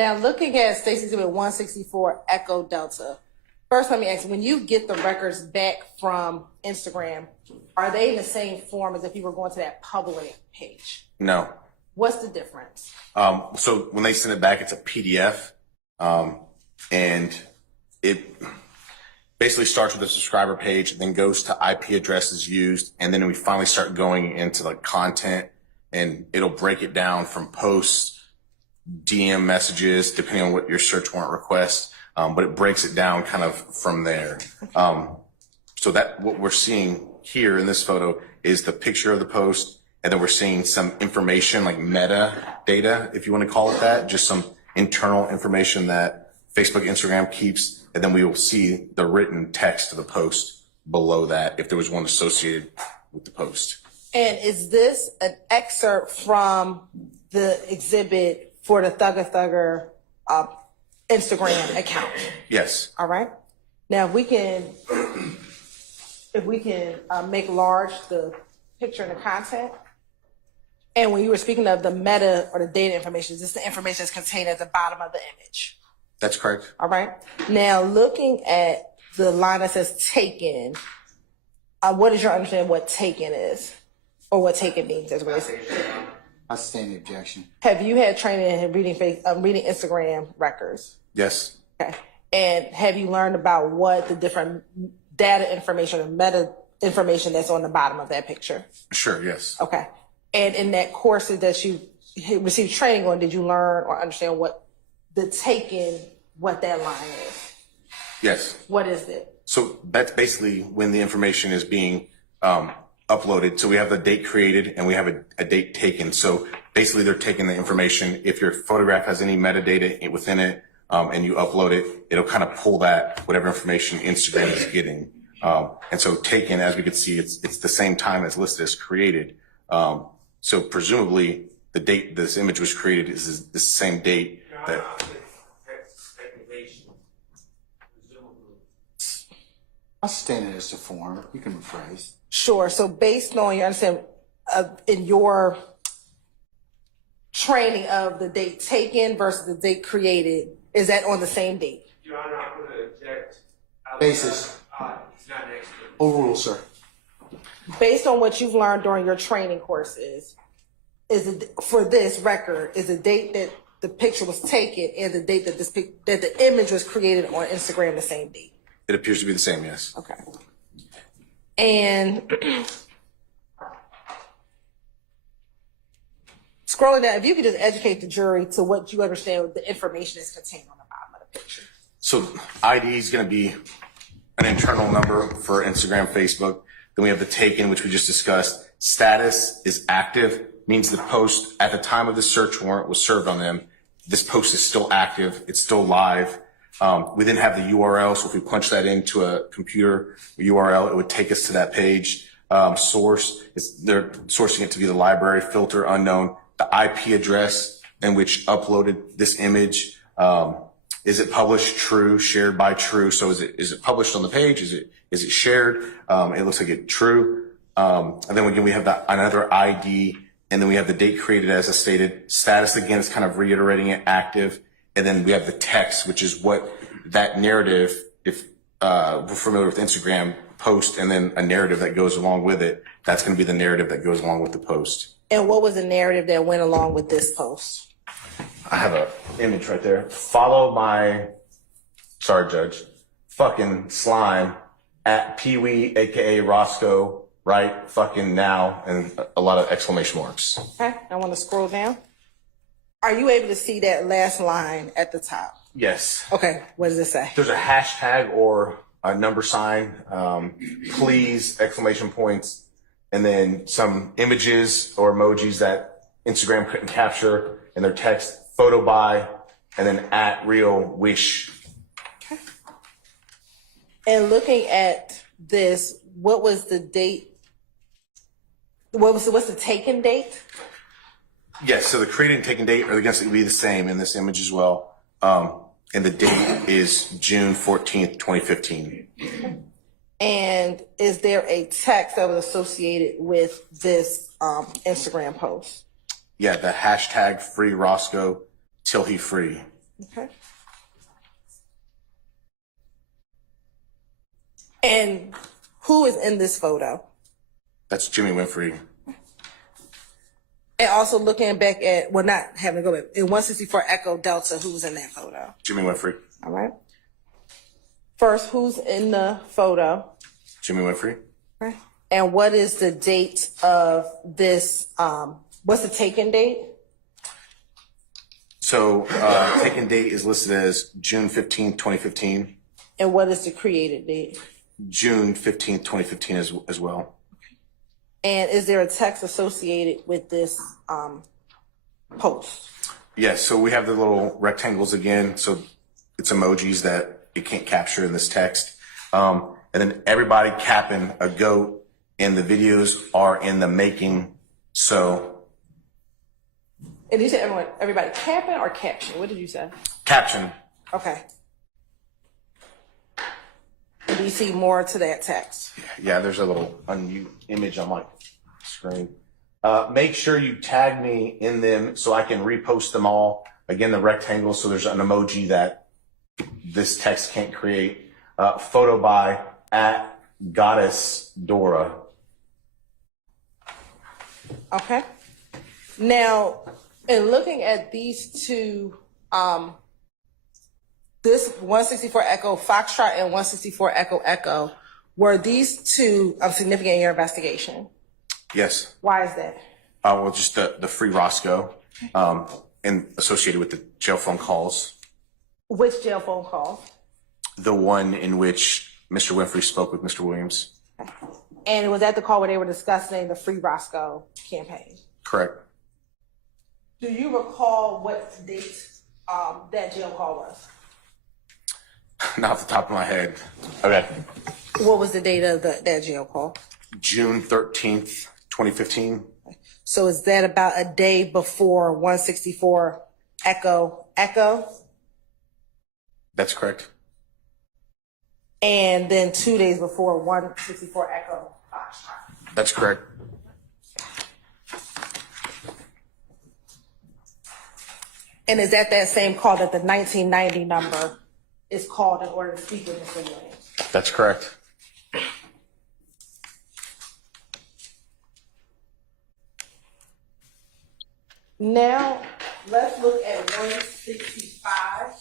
Now, looking at Stacey Exhibit 164 Echo Delta, first let me ask, when you get the records back from Instagram, are they in the same form as if you were going to that public page? No. What's the difference? So when they send it back, it's a PDF, and it basically starts with a subscriber page, then goes to IP addresses used, and then we finally start going into the content, and it'll break it down from posts, DM messages, depending on what your search warrant requests, but it breaks it down kind of from there. So that what we're seeing here in this photo is the picture of the post, and then we're seeing some information like metadata, if you want to call it that, just some internal information that Facebook, Instagram keeps, and then we will see the written text of the post below that if there was one associated with the post. And is this an excerpt from the exhibit for the Thugger Instagram account? Yes. All right. Now, if we can make large the picture and the content. And when you were speaking of the meta or the data information, is this the information that's contained at the bottom of the image? That's correct. All right. Now, looking at the line that says taken, what is your understanding of what taken is? Or what taken means as well? I stand the objection. Have you had training in reading Instagram records? Yes. Okay. And have you learned about what the different data information or meta information that's on the bottom of that picture? Sure, yes. Okay. And in that course that you received training on, did you learn or understand what that line is? Yes. What is it? So that's basically when the information is being uploaded. So we have the date created and we have a date taken. So basically they're taking the information. If your photograph has any metadata within it and you upload it, it'll kind of pull that, whatever information Instagram is getting. And so taken, as we could see, it's the same time as listed as created. So presumably the date this image was created is the same date that. I stand it as the form. You can rephrase. Sure. So based on your understanding in your training of the date taken versus the date created, is that on the same date? Your Honor, I'm going to object. Basis. It's not an expert. Overrule, sir. Based on what you've learned during your training courses, is it for this record, is the date that the picture was taken and the date that that the image was created on Instagram the same date? It appears to be the same, yes. Okay. And scrolling down, if you could just educate the jury to what you understand the information is contained on the bottom of the picture. So ID is going to be an internal number for Instagram, Facebook. Then we have the taken, which we just discussed. Status is active, means the post at the time of the search warrant was served on them. This post is still active. It's still live. We then have the URL. So if we punch that into a computer URL, it would take us to that page. Source is they're sourcing it to be the library. Filter unknown. The IP address in which uploaded this image. Is it published? True. Shared by true. So is it published on the page? Is it shared? It looks like it's true. And then again, we have another ID, and then we have the date created as I stated. Status again is kind of reiterating it, active. And then we have the text, which is what that narrative, if we're familiar with Instagram, post, and then a narrative that goes along with it. That's going to be the narrative that goes along with the post. And what was the narrative that went along with this post? I have an image right there. Follow my, sorry, Judge, fucking slime at Peewee, aka Roscoe, right fucking now, and a lot of exclamation marks. Okay, I want to scroll down. Are you able to see that last line at the top? Yes. Okay, what does it say? There's a hashtag or a number sign, please, exclamation points, and then some images or emojis that Instagram couldn't capture in their text, photo by, and then at real wish. Okay. And looking at this, what was the date? What's the taken date? Yes, so the created and taken date are going to be the same in this image as well. And the date is June 14th, 2015. And is there a text that was associated with this Instagram post? Yeah, the hashtag free Roscoe till he free. Okay. And who is in this photo? That's Jimmy Winfrey. And also looking back at, well, not having to go back, in 164 Echo Delta, who's in that photo? Jimmy Winfrey. All right. First, who's in the photo? Jimmy Winfrey. Okay. And what is the date of this? What's the taken date? So, taken date is listed as June 15th, 2015. And what is the created date? June 15th, 2015 as well. And is there a text associated with this post? Yes, so we have the little rectangles again. So it's emojis that it can't capture in this text. And then everybody capping a goat, and the videos are in the making. So. And you said everybody capping or caption? What did you say? Caption. Okay. And do you see more to that text? Yeah, there's a little unmute image on my screen. Make sure you tag me in them so I can repost them all. Again, the rectangle, so there's an emoji that this text can't create. Photo by @GoddessDora. Okay. Now, in looking at these two, this 164 Echo Foxtrot and 164 Echo Echo, were these two significant in your investigation? Yes. Why is that? Well, just the free Roscoe, and associated with the jail phone calls. Which jail phone call? The one in which Mr. Winfrey spoke with Mr. Williams. And was that the call where they were discussing the free Roscoe campaign? Correct. Do you recall what date that jail call was? Not off the top of my head. Okay. What was the date of that jail call? June 13th, 2015. So is that about a day before 164 Echo Echo? That's correct. And then 2 days before 164 Echo Foxtrot? That's correct. And is that same call that the 1990 number is called in order to speak with Mr. Williams? That's correct. Now, let's look at 165.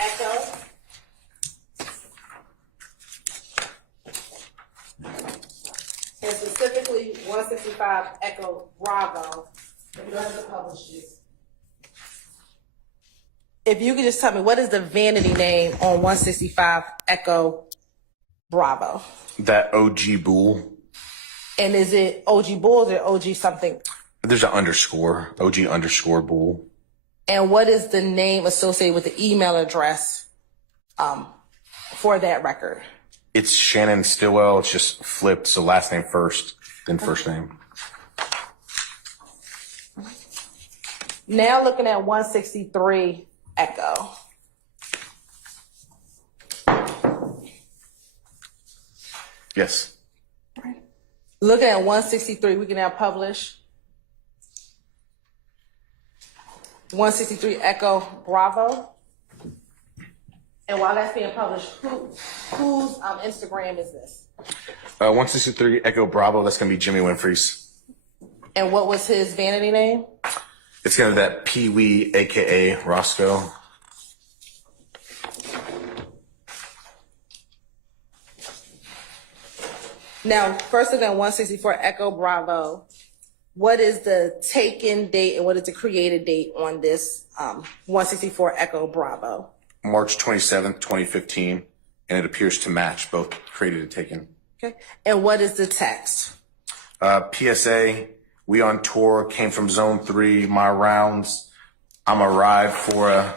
Echo. And specifically 165 Echo Bravo. If you don't have to publish this. If you could just tell me, what is the vanity name on 165 Echo Bravo? That OG Bull. And is it OG Bulls or OG something? There's an underscore. OG underscore Bull. And what is the name associated with the email address for that record? It's Shannon Stillwell. It's just flipped. So last name first, then first name. Now looking at 163 Echo. Yes. Looking at 163, we can now publish 163 Echo Bravo. And while that's being published, whose Instagram is this? 163 Echo Bravo. That's going to be Jimmy Winfrey's. And what was his vanity name? It's going to be that Peewee, a.k.a. Roscoe. Now, first again, 164 Echo Bravo. What is the taken date and what is the created date on this 164 Echo Bravo? March 27th, 2015. And it appears to match both created and taken. Okay. And what is the text? PSA, we on tour, came from zone 3, my rounds. I'm arrived for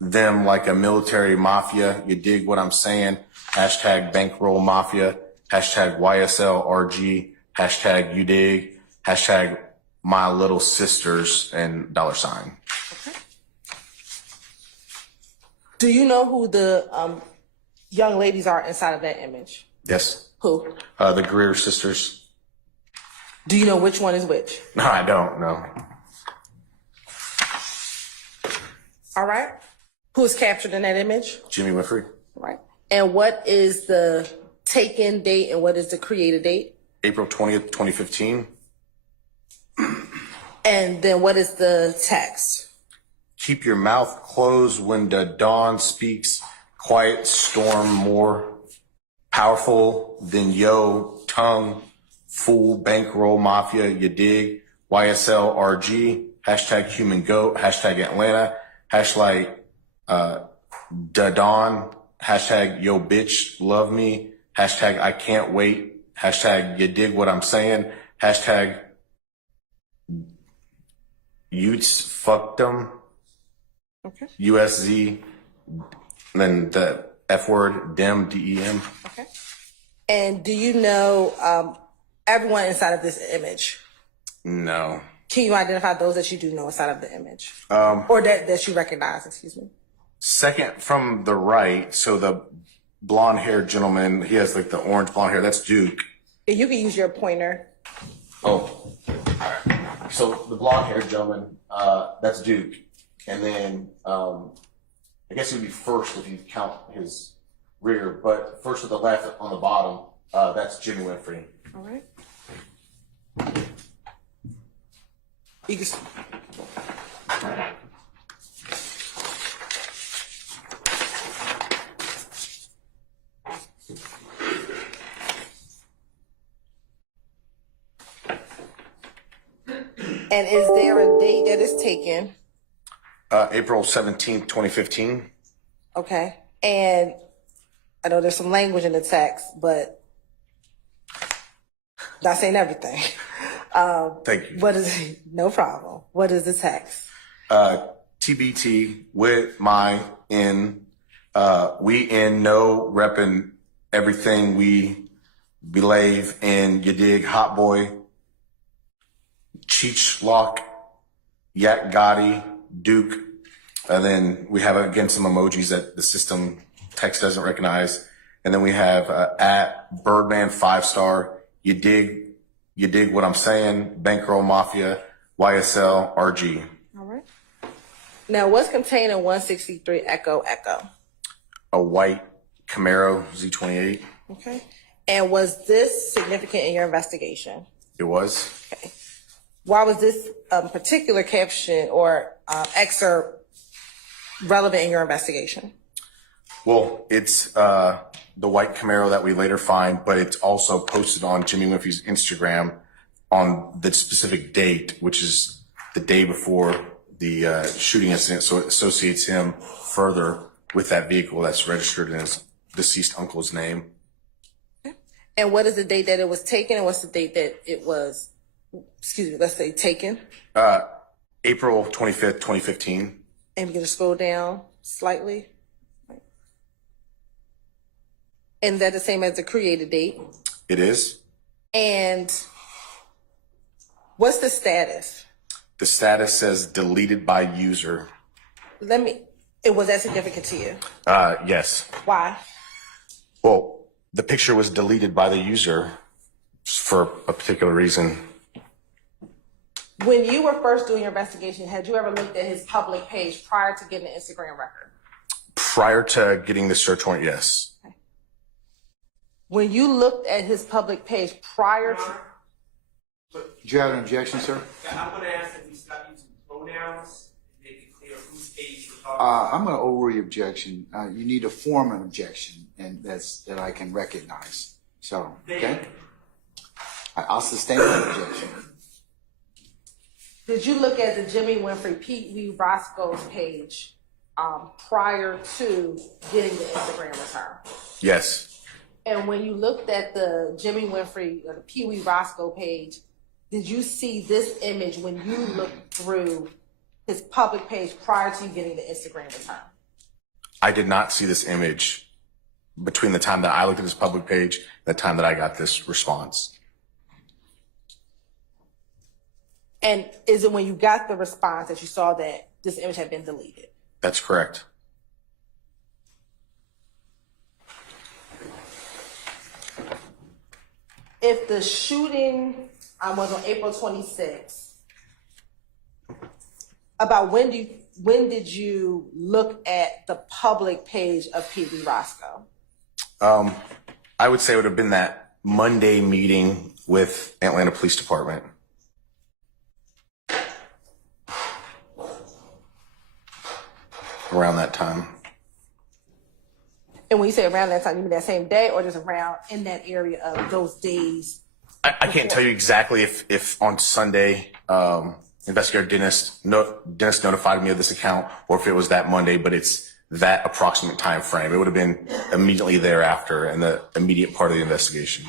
them like a military mafia. You dig what I'm saying? Hashtag bankroll mafia. Hashtag YSL RG. Hashtag you dig. Hashtag my little sisters and $. Okay. Do you know who the young ladies are inside of that image? Yes. Who? The Greer sisters. Do you know which one is which? No, I don't know. All right. Who is captured in that image? Jimmy Winfrey, Right. And what is the taken date and what is the created date? April 20th, 2015. And then what is the text? Keep your mouth closed when the dawn speaks. Quiet storm more powerful than yo tongue. Fool bankroll mafia, you dig? YSL RG, hashtag human goat, hashtag Atlanta, hashtag da dawn, hashtag yo bitch love me, hashtag I can't wait, hashtag you dig what I'm saying, hashtag Utes fucked them. Okay. USZ, then the F word, dem, DEM. Okay. And do you know everyone inside of this image? No. Can you identify those that you do know inside of the image? Or that you recognize, excuse me? Second from the right, so the blonde haired gentleman, he has like the orange blonde hair, that's Duke. And you can use your pointer. Oh, all right. So the blonde haired gentleman, that's Duke. And then I guess it would be first if you count his rear, but first to the left on the bottom, that's Jimmy Winfrey. All right. You can. And is there a date that is taken? April 17th, 2015. Okay. And I know there's some language in the text, but not saying everything. Thank you. What is no problem. What is the text? TBT with my in, we in no reppin' everything we believe in, you dig, hot boy, Cheech Lock, Yak Gotti, Duke. And then we have, again, some emojis that the system text doesn't recognize. And then we have at Birdman 5-star, you dig what I'm saying, Bankroll Mafia, YSL, RG. All right. Now, what's contained in 163 Echo Echo? A white Camaro Z28. Okay. And was this significant in your investigation? It was. Okay. Why was this particular caption or excerpt relevant in your investigation? Well, it's the white Camaro that we later find, but it's also posted on Jimmy Winfrey's Instagram on the specific date, which is the day before the shooting incident. So it associates him further with that vehicle that's registered in his deceased uncle's name. Okay. And what is the date that it was taken, and what's the date that it was, let's say taken? April 25th, 2015. And we're going to scroll down slightly. And is that the same as the created date? It is. And what's the status? The status says deleted by user. Was that significant to you? Yes. Why? Well, the picture was deleted by the user for a particular reason. When you were first doing your investigation, had you ever looked at his public page prior to getting the Instagram record? Prior to getting the search warrant, yes. Okay. When you looked at his public page prior to... Do you have an objection, sir? I'm going to ask if you stop using pronouns and make it clear whose page you're talking about. I'm going to overrule your objection. You need to form an objection, and that I can recognize. So, okay? I'll sustain that objection. Did you look at the Jimmy Winfrey Peewee Roscoe's page prior to getting the Instagram return? Yes. And when you looked at the Jimmy Winfrey or the Peewee Roscoe page, did you see this image when you looked through his public page prior to you getting the Instagram return? I did not see this image between the time that I looked at his public page and the time that I got this response. And is it when you got the response that you saw that this image had been deleted? That's correct. If the shooting was on April 26th. About when did you look at the public page of Peewee Roscoe? I would say it would have been that Monday meeting with Atlanta Police Department. Around that time. And when you say around that time, you mean that same day or just around in that area of those days? I can't tell you exactly if on Sunday, investigator Dennis notified me of this account or if it was that Monday, but it's that approximate time frame. It would have been immediately thereafter in the immediate part of the investigation.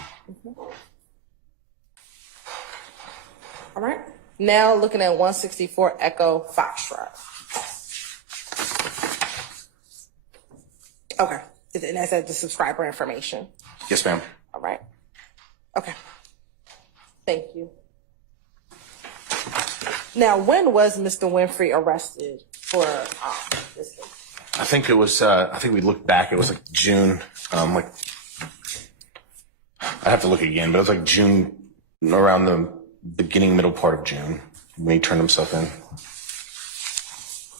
All right. Now looking at 164 Echo Foxtrot. Okay. And that's at the subscriber information. Yes, ma'am. All right. Okay. Thank you. Now, when was Mr. Winfrey arrested for this case? I think it was, I think we looked back, it was like June, I have to look again, but it was like June, around the beginning, middle part of June when he turned himself in.